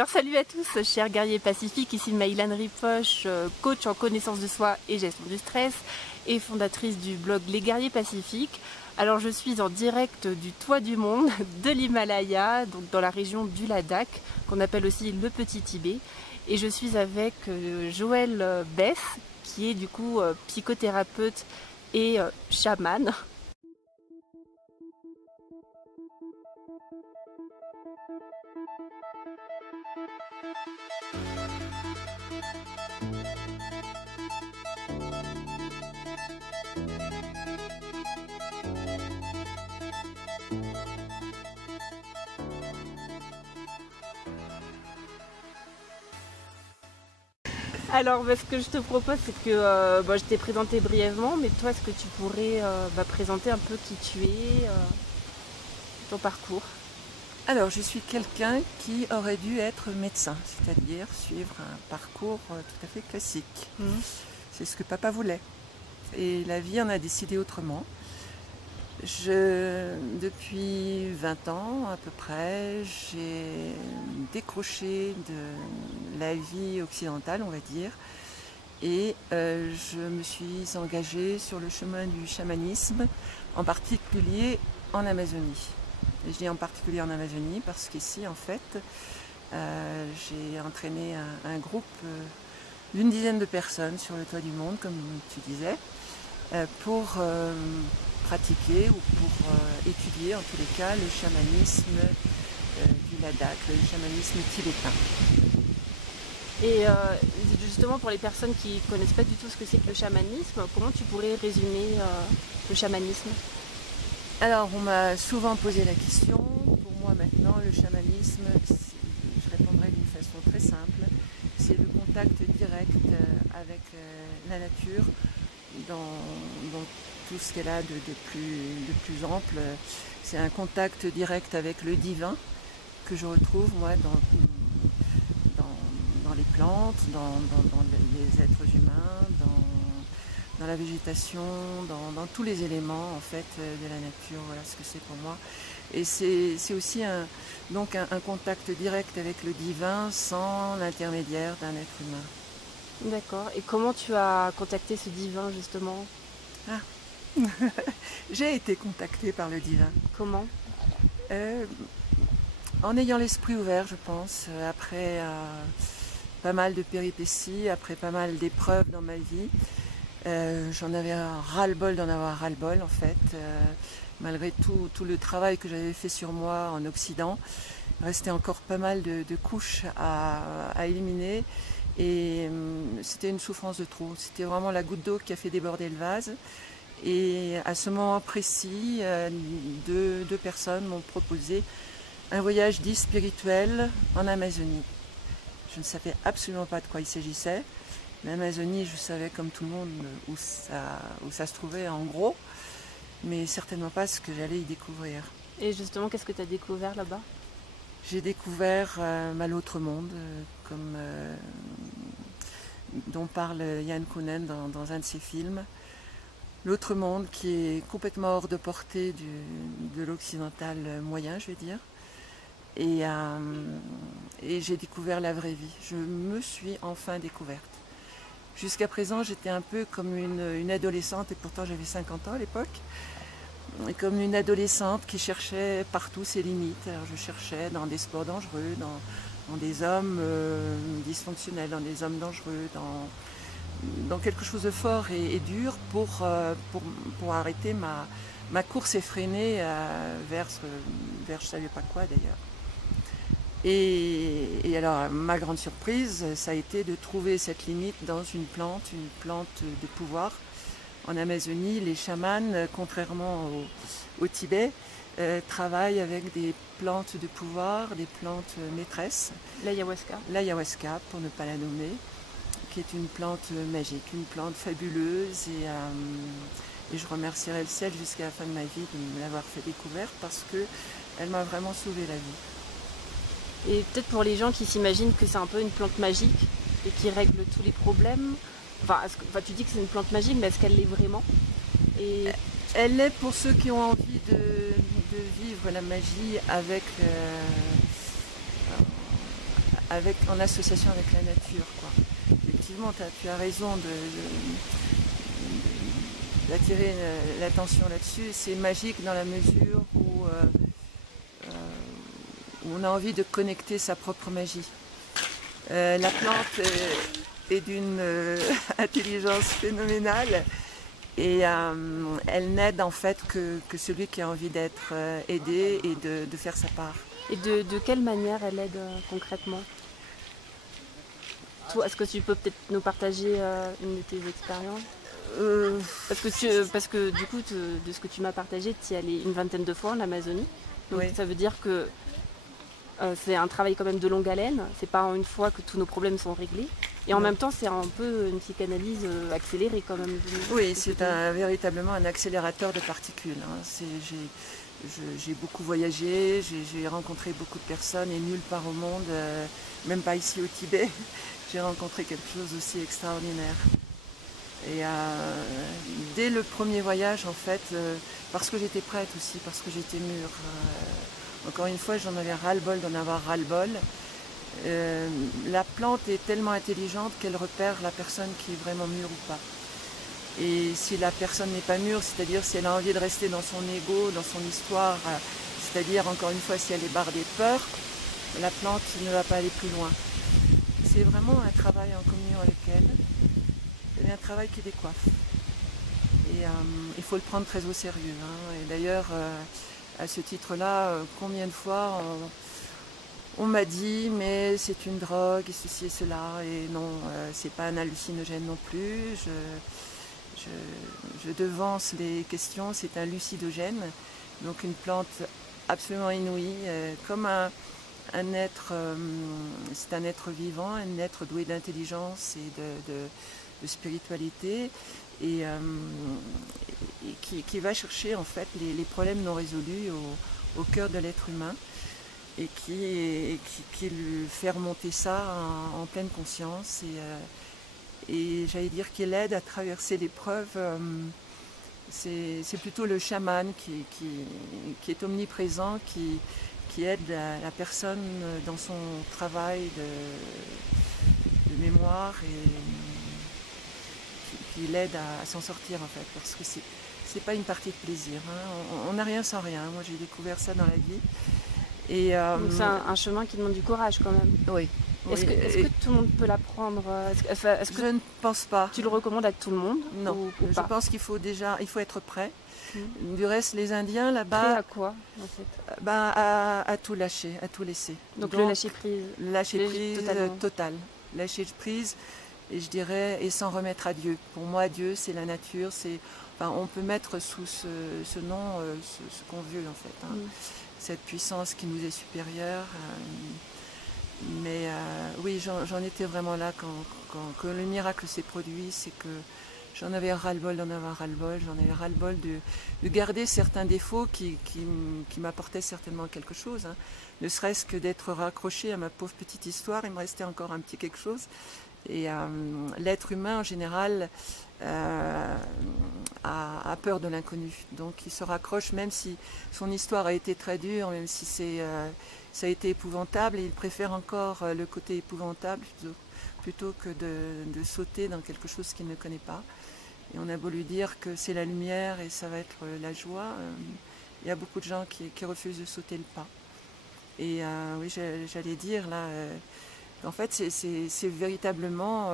Alors salut à tous, chers guerriers pacifiques, ici Maïlane Ripoche, coach en connaissance de soi et gestion du stress et fondatrice du blog Les Guerriers Pacifiques. Alors je suis en direct du toit du monde, de l'Himalaya, donc dans la région du Ladakh, qu'on appelle aussi le Petit Tibet. Et je suis avec Joël Bess, qui est du coup psychothérapeute et chaman. Alors ce que je te propose, c'est que je t'ai présenté brièvement, mais toi est-ce que tu pourrais présenter un peu qui tu es, ton parcours? Alors, je suis quelqu'un qui aurait dû être médecin, c'est-à-dire suivre un parcours tout à fait classique. C'est ce que papa voulait. Et la vie en a décidé autrement. Depuis 20 ans à peu près, j'ai décroché de la vie occidentale, on va dire, et je me suis engagée sur le chemin du chamanisme, en particulier en Amazonie. Et je dis en particulier en Amazonie parce qu'ici, en fait, j'ai entraîné un groupe d'une dizaine de personnes sur le toit du monde, comme tu disais, pour pratiquer ou pour étudier, en tous les cas, le chamanisme du Ladakh, le chamanisme tibétain. Et justement, pour les personnes qui ne connaissent pas du tout ce que c'est que le chamanisme, comment tu pourrais résumer le chamanisme ? Alors, on m'a souvent posé la question. Pour moi, maintenant, le chamanisme, je répondrai d'une façon très simple. C'est le contact direct avec la nature dans tout ce qu'elle a de plus ample. C'est un contact direct avec le divin que je retrouve, moi, dans les plantes, dans les êtres humains, dans la végétation, dans tous les éléments en fait de la nature. Voilà ce que c'est pour moi. Et c'est aussi un contact direct avec le divin sans l'intermédiaire d'un être humain. D'accord. Et comment tu as contacté ce divin justement ? J'ai été contactée par le divin. Comment ? En ayant l'esprit ouvert, je pense, après pas mal de péripéties, après pas mal d'épreuves dans ma vie. J'en avais un ras-le-bol d'en avoir ras-le-bol en fait, malgré tout le travail que j'avais fait sur moi en Occident. Il restait encore pas mal de couches à éliminer et c'était une souffrance de trop. C'était vraiment la goutte d'eau qui a fait déborder le vase. Et à ce moment précis, deux personnes m'ont proposé un voyage dit spirituel en Amazonie. Je ne savais absolument pas de quoi il s'agissait. L'Amazonie, je savais comme tout le monde où ça se trouvait en gros, mais certainement pas ce que j'allais y découvrir. Et justement, qu'est-ce que tu as découvert là-bas ? J'ai découvert l'autre monde, dont parle Yann Kounen dans un de ses films. L'autre monde qui est complètement hors de portée de l'occidental moyen, je vais dire. Et j'ai découvert la vraie vie. Je me suis enfin découverte. Jusqu'à présent, j'étais un peu comme une adolescente, et pourtant j'avais 50 ans à l'époque, comme une adolescente qui cherchait partout ses limites. Alors je cherchais dans des sports dangereux, dans des hommes dysfonctionnels, dans des hommes dangereux, dans quelque chose de fort et dur pour arrêter ma course effrénée vers je ne savais pas quoi d'ailleurs. Et alors, ma grande surprise, ça a été de trouver cette limite dans une plante de pouvoir. En Amazonie, les chamans, contrairement au Tibet, travaillent avec des plantes de pouvoir, des plantes maîtresses. L'ayahuasca. L'ayahuasca, pour ne pas la nommer, qui est une plante magique, une plante fabuleuse. Et je remercierai le ciel jusqu'à la fin de ma vie de me l'avoir fait découvrir parce qu'elle m'a vraiment sauvé la vie. Et peut-être pour les gens qui s'imaginent que c'est un peu une plante magique et qui règle tous les problèmes, tu dis que c'est une plante magique, mais est-ce qu'elle l'est vraiment ? Elle l'est pour ceux qui ont envie de vivre la magie en association avec la nature, quoi. Effectivement, tu as raison d'attirer l'attention là-dessus. C'est magique dans la mesure où on a envie de connecter sa propre magie. La plante est d'une intelligence phénoménale et elle n'aide en fait que celui qui a envie d'être aidé et de faire sa part. Et de quelle manière elle aide concrètement? Toi, est-ce que tu peux peut-être nous partager une de tes expériences? Parce que du coup, de ce que tu m'as partagé, tu y es allé une vingtaine de fois en Amazonie. Donc Oui. ça veut dire que c'est un travail quand même de longue haleine. C'est pas en une fois que tous nos problèmes sont réglés. Et en même temps, c'est un peu une psychanalyse accélérée quand même. Oui, c'est véritablement un accélérateur de particules. Hein. J'ai beaucoup voyagé, j'ai rencontré beaucoup de personnes et nulle part au monde, même pas ici au Tibet, j'ai rencontré quelque chose d'aussi extraordinaire. Et dès le premier voyage, en fait, parce que j'étais prête aussi, parce que j'étais mûre, encore une fois, j'en avais ras-le-bol d'en avoir ras-le-bol. La plante est tellement intelligente qu'elle repère la personne qui est vraiment mûre ou pas. Et si la personne n'est pas mûre, c'est-à-dire si elle a envie de rester dans son ego, dans son histoire, c'est-à-dire encore une fois si elle est bardée de peur, la plante ne va pas aller plus loin. C'est vraiment un travail en communion avec elle. C'est un travail qui décoiffe. Et il faut le prendre très au sérieux. Hein. Et d'ailleurs, à ce titre-là, combien de fois on m'a dit mais c'est une drogue et ceci et cela. Et non, c'est pas un hallucinogène non plus. Je devance les questions, c'est un lucidogène. Donc une plante absolument inouïe, comme un être, c'est un être vivant, un être doué d'intelligence et de spiritualité et qui va chercher en fait les problèmes non résolus au cœur de l'être humain et qui lui fait remonter ça en pleine conscience et j'allais dire qu'il aide à traverser l'épreuve. C'est plutôt le chaman qui est omniprésent, qui aide la personne dans son travail de mémoire et qui l'aide à s'en sortir en fait, parce que c'est pas une partie de plaisir. Hein. On n'a rien sans rien. Moi j'ai découvert ça dans la vie. Et, donc c'est un chemin qui demande du courage quand même. Oui. Est-ce que tout le monde peut l'apprendre? Est-ce que je ne pense pas. Tu le recommandes à tout le monde? Non, ou je pas? pense qu'il faut être prêt. Du reste, les Indiens là-bas... Prêt à quoi en fait? À tout lâcher, à tout laisser. Donc le lâcher prise. Lâcher prise total. Lâcher prise, et je dirais, et s'en remettre à Dieu. Pour moi, Dieu, c'est la nature. On peut mettre sous ce nom ce qu'on veut en fait. Hein. Cette puissance qui nous est supérieure. Mais oui, j'en étais vraiment là quand le miracle s'est produit, c'est que j'en avais ras-le-bol d'en avoir ras-le-bol, j'en avais ras-le-bol de garder certains défauts qui m'apportaient certainement quelque chose. Hein. Ne serait-ce que d'être raccroché à ma pauvre petite histoire, il me restait encore un petit quelque chose. Et l'être humain en général a peur de l'inconnu. Donc il se raccroche même si son histoire a été très dure, même si ça a été épouvantable, et il préfère encore le côté épouvantable plutôt que de sauter dans quelque chose qu'il ne connaît pas. Et on a beau lui dire que c'est la lumière et ça va être la joie, il y a beaucoup de gens qui refusent de sauter le pas. Et oui, j'allais dire là, en fait c'est véritablement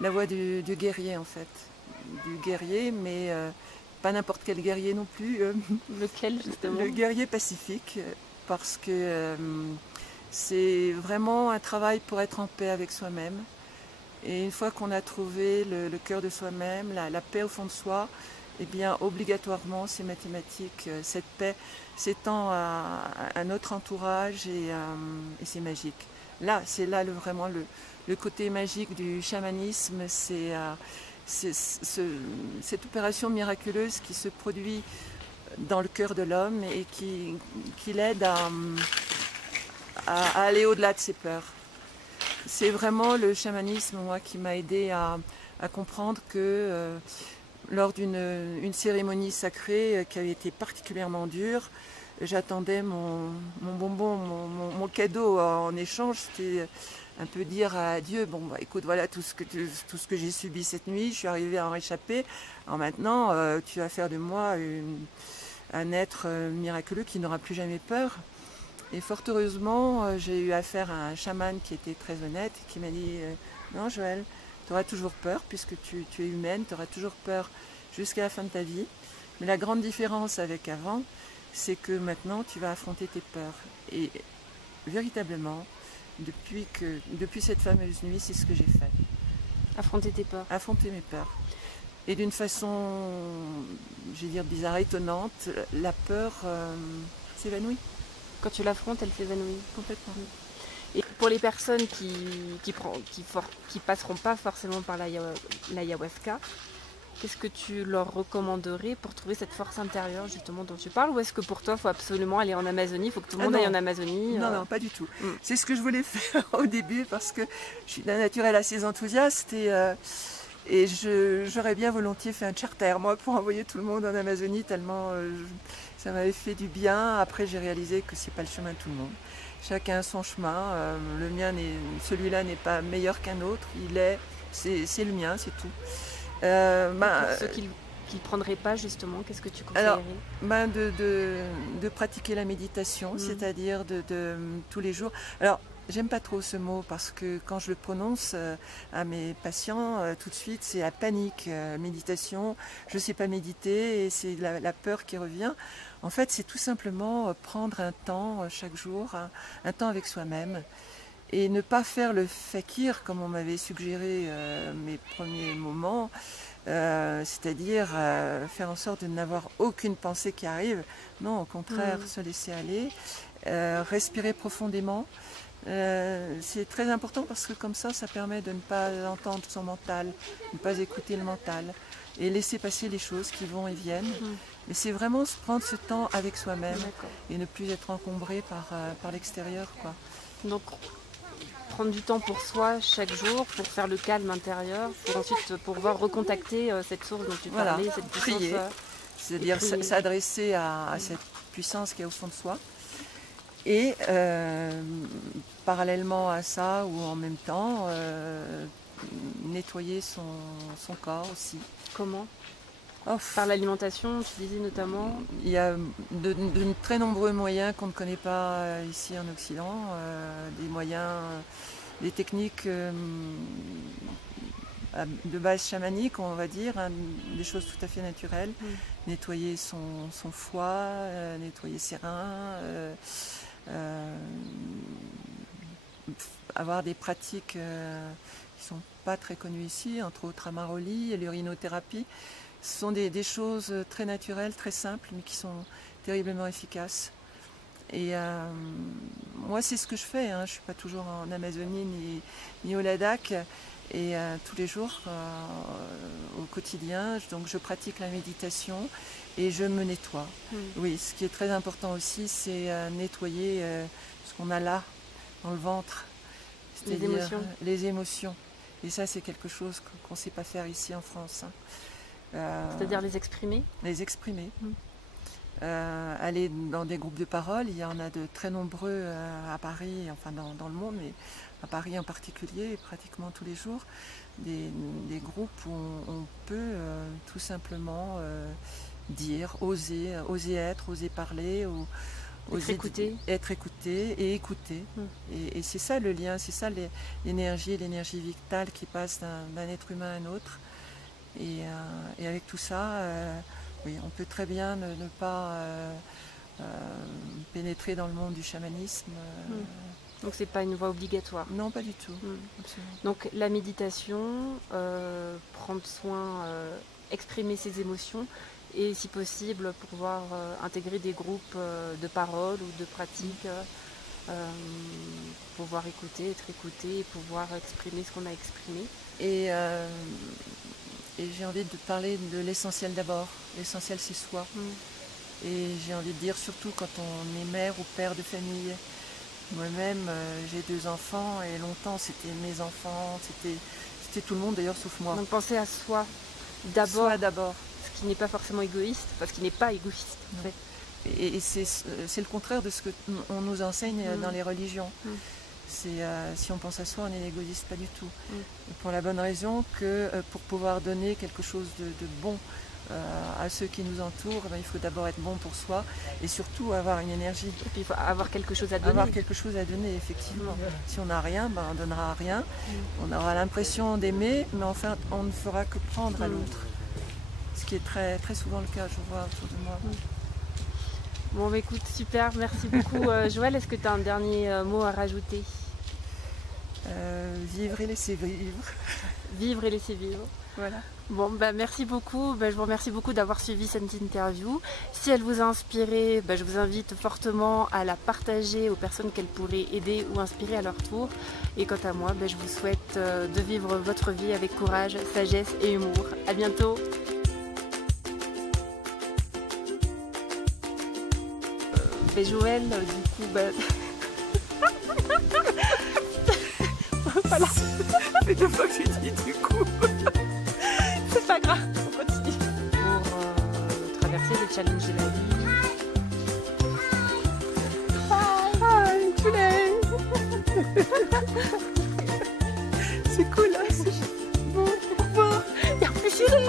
la voie du guerrier en fait. Du guerrier, mais pas n'importe quel guerrier non plus. Lequel justement? Le guerrier pacifique, parce que c'est vraiment un travail pour être en paix avec soi-même. Et une fois qu'on a trouvé le cœur de soi-même, la paix au fond de soi, eh bien obligatoirement c'est mathématique, cette paix s'étend à notre entourage et c'est magique. Là, c'est là vraiment le côté magique du chamanisme, c'est cette opération miraculeuse qui se produit dans le cœur de l'homme et qui l'aide à aller au-delà de ses peurs. C'est vraiment le chamanisme, moi, qui m'a aidé à comprendre que lors d'une cérémonie sacrée qui avait été particulièrement dure, j'attendais mon bonbon, mon cadeau en échange. C'était un peu dire à Dieu, bon bah, écoute, voilà tout ce que j'ai subi cette nuit, je suis arrivée à en réchapper. Alors maintenant, tu vas faire de moi un être miraculeux qui n'aura plus jamais peur. Et fort heureusement, j'ai eu affaire à un chaman qui était très honnête et qui m'a dit non Joëlle, tu auras toujours peur puisque tu es humaine, tu auras toujours peur jusqu'à la fin de ta vie. Mais la grande différence avec avant, c'est que maintenant tu vas affronter tes peurs. Et véritablement, depuis cette fameuse nuit, c'est ce que j'ai fait. Affronter tes peurs. Affronter mes peurs. Et d'une façon, je vais dire bizarre, étonnante, la peur s'évanouit. Quand tu l'affrontes, elle s'évanouit. Complètement. Et pour les personnes qui passeront pas forcément par l'ayahuasca, qu'est-ce que tu leur recommanderais pour trouver cette force intérieure justement dont tu parles? Ou est-ce que pour toi, il faut absolument aller en Amazonie, il faut que tout le monde aille en Amazonie? Non, pas du tout. C'est ce que je voulais faire au début parce que je suis d'un naturel assez enthousiaste et j'aurais bien volontiers fait un charter, moi, pour envoyer tout le monde en Amazonie, tellement ça m'avait fait du bien. Après, j'ai réalisé que c'est pas le chemin de tout le monde. Chacun a son chemin. Celui-là n'est pas meilleur qu'un autre. C'est le mien, c'est tout. Pour ceux qui ne prendraient pas, justement, qu'est-ce que tu conseillerais? Alors, de pratiquer la méditation, c'est-à-dire de tous les jours. Alors, j'aime pas trop ce mot parce que quand je le prononce à mes patients, tout de suite, c'est la panique. Méditation, je sais pas méditer et c'est la peur qui revient. En fait, c'est tout simplement prendre un temps chaque jour, un temps avec soi-même. Et ne pas faire le fakir comme on m'avait suggéré mes premiers moments, c'est-à-dire faire en sorte de n'avoir aucune pensée qui arrive. Non, au contraire, se laisser aller, respirer profondément. C'est très important parce que comme ça permet de ne pas entendre son mental, de ne pas écouter le mental et laisser passer les choses qui vont et viennent. Mais c'est vraiment se prendre ce temps avec soi-même et ne plus être encombré par l'extérieur, quoi. Donc, prendre du temps pour soi chaque jour, pour faire le calme intérieur, pour ensuite pouvoir recontacter cette source dont tu parlais, cette puissance. Prier, c'est-à-dire s'adresser à cette puissance qui est au fond de soi. Et parallèlement à ça, ou en même temps, nettoyer son corps aussi. Comment? Par l'alimentation, tu disais notamment. Il y a de très nombreux moyens qu'on ne connaît pas ici en Occident, des moyens, des techniques de base chamanique, on va dire, hein, des choses tout à fait naturelles. Nettoyer son foie, nettoyer ses reins, avoir des pratiques qui ne sont pas très connues ici, entre autres Amaroli et l'urinothérapie. Ce sont des choses très naturelles, très simples, mais qui sont terriblement efficaces. Et moi, c'est ce que je fais. Je ne suis pas toujours en Amazonie ni au Ladakh. Et tous les jours, au quotidien, donc je pratique la méditation et je me nettoie. Oui, ce qui est très important aussi, c'est nettoyer ce qu'on a là, dans le ventre. C'est-à-dire les émotions. Et ça, c'est quelque chose qu'on ne sait pas faire ici en France. C'est-à-dire les exprimer? Les exprimer. Aller dans des groupes de parole, il y en a de très nombreux à Paris, enfin dans le monde, mais à Paris en particulier, pratiquement tous les jours, des groupes où on peut tout simplement dire, oser être, oser parler, être écouté et écouter. Et c'est ça le lien, c'est ça l'énergie vitale qui passe d'un être humain à un autre. Et avec tout ça, oui, on peut très bien ne pas pénétrer dans le monde du chamanisme. Donc c'est pas une voie obligatoire? Non, pas du tout. Donc la méditation, prendre soin, exprimer ses émotions et si possible pouvoir intégrer des groupes de parole ou de pratique, pouvoir écouter, être écouté et pouvoir exprimer ce qu'on a exprimé. Et j'ai envie de parler de l'essentiel d'abord. L'essentiel, c'est soi. Et j'ai envie de dire, surtout quand on est mère ou père de famille. Moi-même, j'ai 2 enfants et longtemps, c'était mes enfants, c'était tout le monde d'ailleurs, sauf moi. Donc penser à soi d'abord. Soi d'abord. Ce qui n'est pas forcément égoïste, parce qu'il n'est pas égoïste en fait. Et c'est le contraire de ce qu'on nous enseigne dans les religions. Si on pense à soi, on est égoïste, pas du tout. Pour la bonne raison que pour pouvoir donner quelque chose de bon à ceux qui nous entourent, il faut d'abord être bon pour soi et surtout avoir une énergie. Et puis il faut avoir quelque chose à donner. Avoir quelque chose à donner, effectivement. Si on n'a rien, on ne donnera rien. On aura l'impression d'aimer, mais enfin on ne fera que prendre à l'autre. Ce qui est très, très souvent le cas, je vois autour de moi. Bon, bah, écoute, super, merci beaucoup. Joëlle, est-ce que tu as un dernier mot à rajouter? Vivre et laisser vivre. Vivre et laisser vivre. Voilà. Bon, bah, merci beaucoup. Bah, je vous remercie beaucoup d'avoir suivi cette interview. Si elle vous a inspiré, bah, je vous invite fortement à la partager aux personnes qu'elle pourrait aider ou inspirer à leur tour. Et quant à moi, bah, je vous souhaite de vivre votre vie avec courage, sagesse et humour. À bientôt. Joëlle, du coup, voilà. Mais deux fois que j'ai dit du coup. C'est pas grave, on continue. Pour traverser les challenges de la vie. Bye, today. C'est cool, hein, c'est bon, au revoir. Et en plus, il est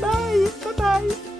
Bye, bye bye.